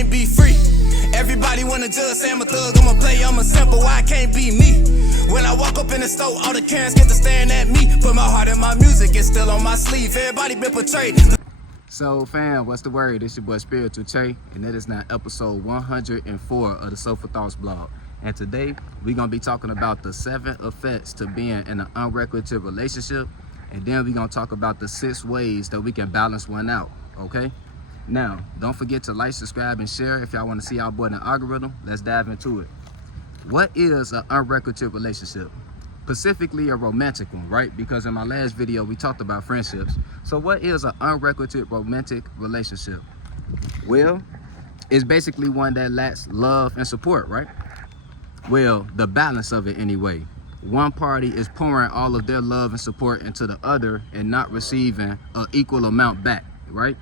can't be free. Everybody wanna judge, say I'm a thug, I'm a player, I'm a simple, why I can't be me? When I walk up in the store, all the Karens get to staring at me. Put my heart in my music, it's still on my sleeve. Everybody been portrayed. So fam, what's the word? It's your boy Spiritual Che, and it is now episode 104 of the Soulful Thoughts blog. And today, we're gonna be talking about the 7 effects to being in an unrequited relationship. And then we're gonna talk about the 6 ways that we can balance one out, okay? Now, don't forget to like, subscribe, and share if y'all wanna see our boy in the algorithm. Let's dive into it. What is an unrequited relationship? Specifically a romantic one, right? Because in my last video, we talked about friendships. So what is an unrequited romantic relationship? Well, it's basically one that lacks love and support, right? Well, the balance of it anyway. One party is pouring all of their love and support into the other and not receiving an equal amount back, right?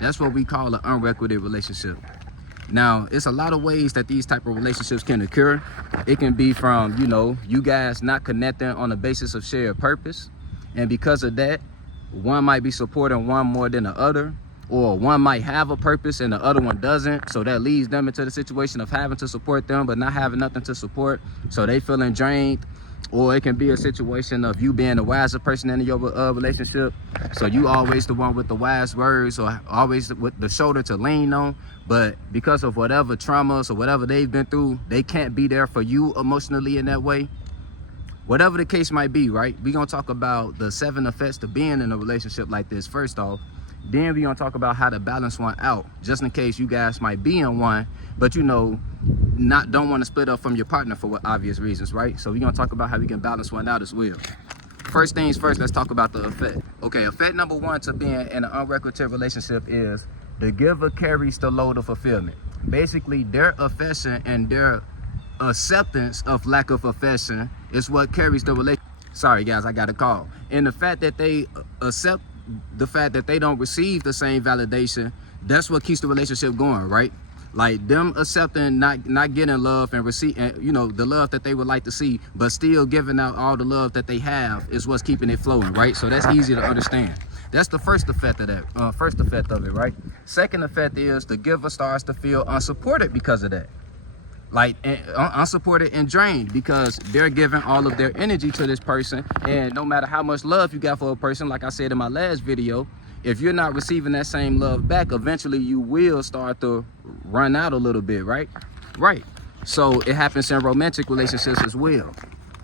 That's what we call an unrequited relationship. Now, it's a lot of ways that these type of relationships can occur. It can be from, you guys not connecting on the basis of shared purpose. And because of that, one might be supporting one more than the other, or one might have a purpose and the other one doesn't. So that leads them into the situation of having to support them, but not having nothing to support. So they feeling drained. Or it can be a situation of you being the wiser person in your relationship. So you always the one with the wise words or always with the shoulder to lean on. But because of whatever traumas or whatever they've been through, they can't be there for you emotionally in that way. Whatever the case might be, right? We're going to talk about the 7 effects to being in a relationship like this first off. Then we're going to talk about how to balance one out, just in case you guys might be in one, but don't want to split up from your partner for obvious reasons, right? So we're going to talk about how we can balance one out as well. First things first, let's talk about the effect. Okay, effect number 1 to being in an unrequited relationship is the giver carries the load of fulfillment. Basically, their affection and their acceptance of lack of affection is what carries the relationship. Sorry guys, I got a call. And the fact that they accept the fact that they don't receive the same validation, that's what keeps the relationship going, right? Like them accepting not getting love and receiving, the love that they would like to see, but still giving out all the love that they have is what's keeping it flowing, right? So that's easy to understand. That's the first effect of that. First effect of it, right? Second effect is the giver starts to feel unsupported because of that. Like unsupported and drained because they're giving all of their energy to this person, and no matter how much love you got for a person, like I said in my last video, if you're not receiving that same love back, eventually you will start to run out a little bit, right? So it happens in romantic relationships as well.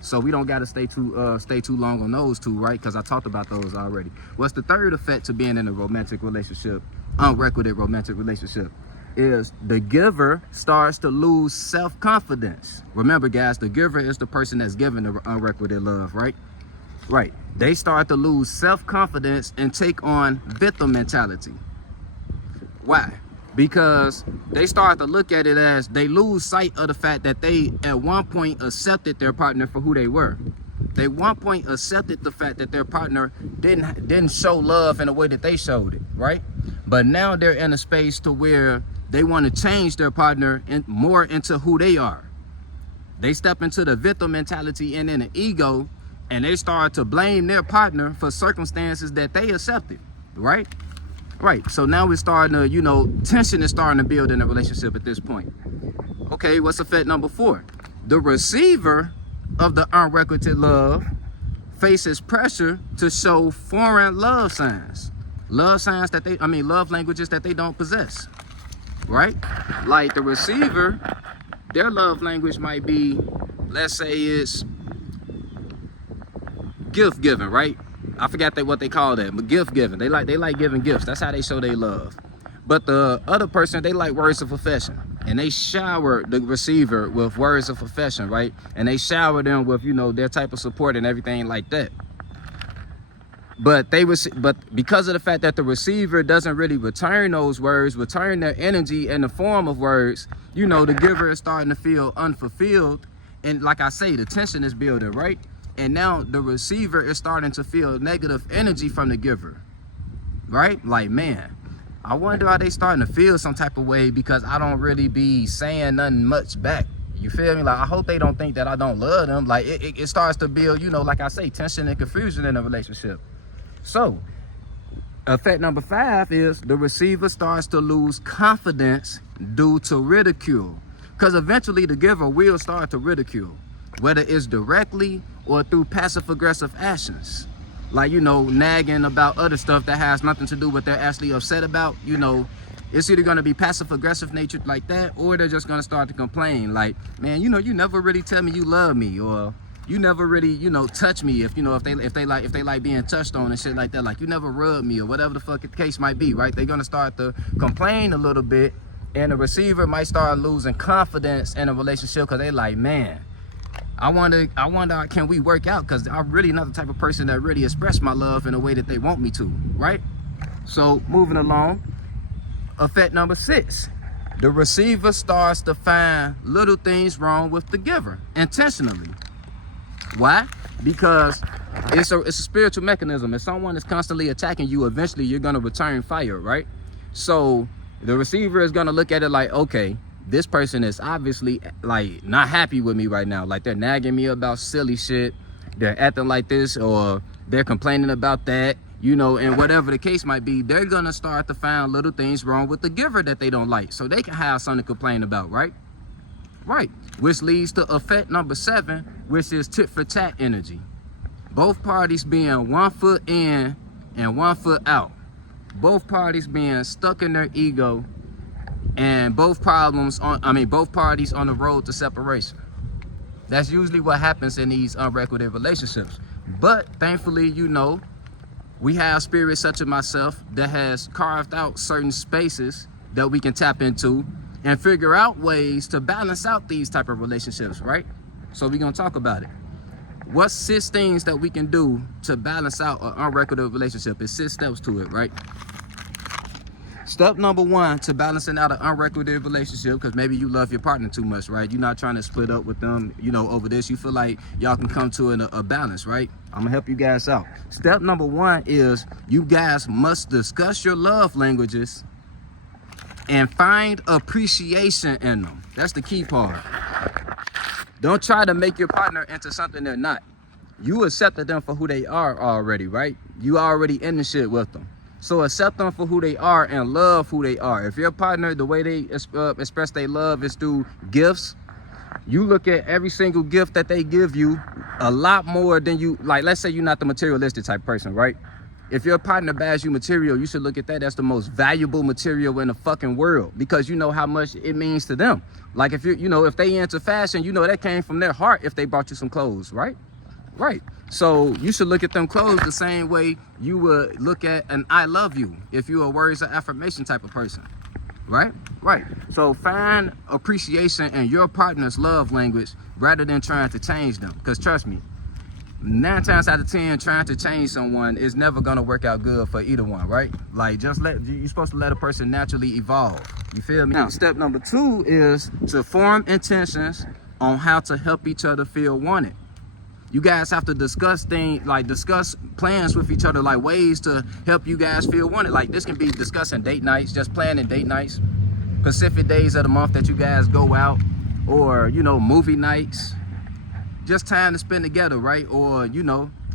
So we don't got to stay too long on those two, right? Because I talked about those already. What's the third effect to being in a romantic relationship, unrequited romantic relationship? Is the giver starts to lose self-confidence. Remember guys, the giver is the person that's giving the unrequited love, right? They start to lose self-confidence and take on victim mentality. Why? Because they start to look at it as they lose sight of the fact that they at one point accepted their partner for who they were. They one point accepted the fact that their partner didn't show love in the way that they showed it, right? But now they're in a space to where they want to change their partner more into who they are. They step into the victim mentality and in an ego, and they start to blame their partner for circumstances that they accepted, right? So now we're starting to, tension is starting to build in a relationship at this point. Okay, what's effect number 4? The receiver of the unrequited love faces pressure to show foreign love signs. Love languages that they don't possess, right? Like the receiver, their love language might be, let's say it's gift giving, right? I forgot what they call that, but gift giving. They like giving gifts. That's how they show their love. But the other person, they like words of affection, and they shower the receiver with words of affection, right? And they shower them with their type of support and everything like that. But because of the fact that the receiver doesn't really return those words, return their energy in the form of words, the giver is starting to feel unfulfilled. And like I say, the tension is building, right? And now the receiver is starting to feel negative energy from the giver, right? Like, man, I wonder how they starting to feel some type of way because I don't really be saying nothing much back. You feel me? Like, I hope they don't think that I don't love them. Like, it starts to build, like I say, tension and confusion in a relationship. So Effect number 5 is the receiver starts to lose confidence due to ridicule. Because eventually the giver will start to ridicule, whether it's directly or through passive-aggressive actions. Like, nagging about other stuff that has nothing to do with what they're actually upset about. It's either going to be passive-aggressive natured like that, or they're just going to start to complain. Like, man, you never really tell me you love me, or you never really, touch me. If they like being touched on and shit like that, like you never rub me or whatever the fuck the case might be, right? They're gonna start to complain a little bit, and the receiver might start losing confidence in a relationship because they like, man, I wonder, can we work out? Because I'm really not the type of person that really express my love in a way that they want me to, right? So moving along, effect number 6. The receiver starts to find little things wrong with the giver intentionally. Why? Because it's a spiritual mechanism. If someone is constantly attacking you, eventually you're going to return fire, right? So the receiver is going to look at it like, okay, this person is obviously like not happy with me right now. Like they're nagging me about silly shit. They're acting like this, or they're complaining about that, and whatever the case might be, they're going to start to find little things wrong with the giver that they don't like, so they can have something to complain about, right? Right, which leads to effect number 7, which is tit for tat energy. Both parties being 1 foot in and 1 foot out. Both parties being stuck in their ego, and both parties on the road to separation. That's usually what happens in these unrequited relationships. But thankfully, we have spirits such as myself that has carved out certain spaces that we can tap into and figure out ways to balance out these type of relationships, right? So we're gonna talk about it. What's 6 things that we can do to balance out an unrequited relationship? It's 6 steps to it, right? Step number 1 to balancing out an unrequited relationship, because maybe you love your partner too much, right? You're not trying to split up with them, over this. You feel like y'all can come to a balance, right? I'm gonna help you guys out. Step number 1 is you guys must discuss your love languages and find appreciation in them. That's the key part. Don't try to make your partner into something they're not. You accepted them for who they are already, right? You already in the shit with them. So accept them for who they are and love who they are. If your partner, the way they express their love is through gifts, you look at every single gift that they give you a lot more than you, like, let's say you're not the materialistic type person, right? If your partner buys you material, you should look at that as the most valuable material in the fucking world, because you know how much it means to them. Like if if they into fashion, that came from their heart if they bought you some clothes, right? Right. So you should look at them clothes the same way you would look at an I love you if you're a words of affirmation type of person, right? Right. So find appreciation in your partner's love language rather than trying to change them, because trust me, 9 times out of 10, trying to change someone is never gonna work out good for either one, right? Like, you're supposed to let a person naturally evolve. You feel me? Now, step number 2 is to form intentions on how to help each other feel wanted. You guys have to discuss plans with each other, like ways to help you guys feel wanted. Like this can be discussing date nights, just planning date nights, specific days of the month that you guys go out, or movie nights. Just time to spend together, right? Or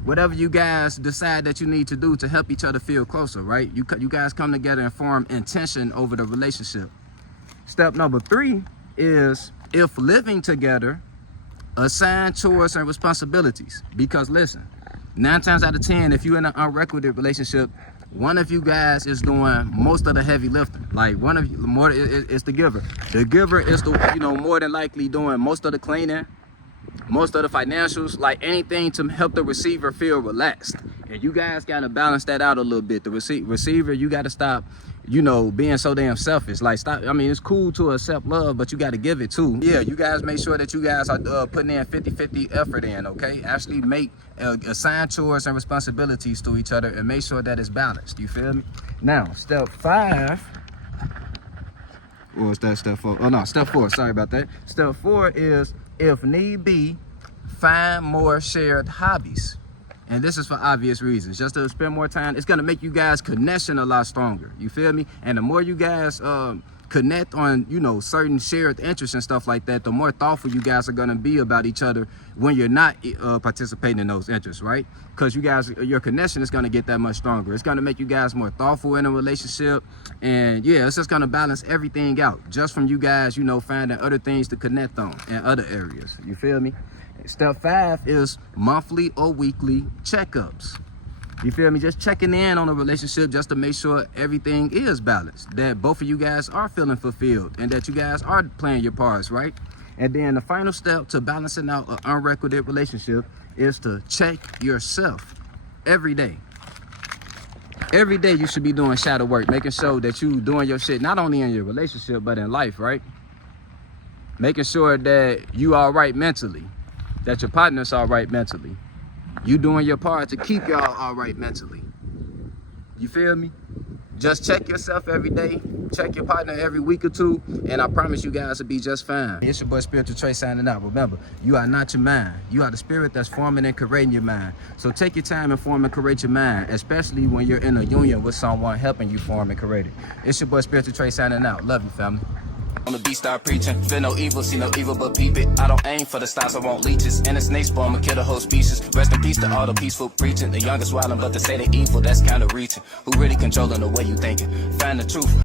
whatever you guys decide that you need to do to help each other feel closer, right? You guys come together and form intention over the relationship. Step number 3 is, if living together, assign chores and responsibilities. Because listen, 9 times out of 10, if you're in an unrequited relationship, one of you guys is doing most of the heavy lifting. Like one of you, more is the giver. The giver is more than likely doing most of the cleaning, most of the financials, like anything to help the receiver feel relaxed. And you guys got to balance that out a little bit. The receiver, you got to stop, being so damn selfish. Like, stop. I mean, it's cool to accept love, but you got to give it too. Yeah, you guys make sure that you guys are putting in 50-50 effort in, okay? Actually assign chores and responsibilities to each other and make sure that it's balanced. You feel me? Now, step 5. Or is that step 4? Oh, no, step 4. Sorry about that. Step 4 is, if need be, find more shared hobbies. And this is for obvious reasons. Just to spend more time, it's going to make you guys' connection a lot stronger. You feel me? And the more you guys connect on, you know, certain shared interests and stuff like that, the more thoughtful you guys are going to be about each other when you're not participating in those interests, right? Because you guys, your connection is going to get that much stronger. It's going to make you guys more thoughtful in a relationship. And yeah, it's just going to balance everything out just from you guys, you know, finding other things to connect on in other areas. You feel me? Step 5 is monthly or weekly checkups. You feel me? Just checking in on a relationship just to make sure everything is balanced, that both of you guys are feeling fulfilled and that you guys are playing your parts, right? And then the final step to balancing out an unrequited relationship is to check yourself every day. Every day you should be doing shadow work, making sure that you doing your shit, not only in your relationship, but in life, right? Making sure that you all right mentally, that your partner's all right mentally. You doing your part to keep y'all all right mentally. You feel me? Just check yourself every day. Check your partner every week or two. And I promise you guys will be just fine. It's your boy Spiritual Trey signing out. Remember, you are not your mind. You are the spirit that's forming and creating your mind. So take your time and form and create your mind, especially when you're in a union with someone helping you form and create it. It's your boy Spiritual Trey signing out. Love you, family. On the beat, start preaching. Feel no evil, see no evil, but peep it. I don't aim for the stars, I want leeches. And the snake spawn, I'ma kill the whole species. Rest in peace to all the peaceful preaching. The youngest wildin', but to say they evil, that's kinda reaching. Who really controlling the way you thinking? Find the truth.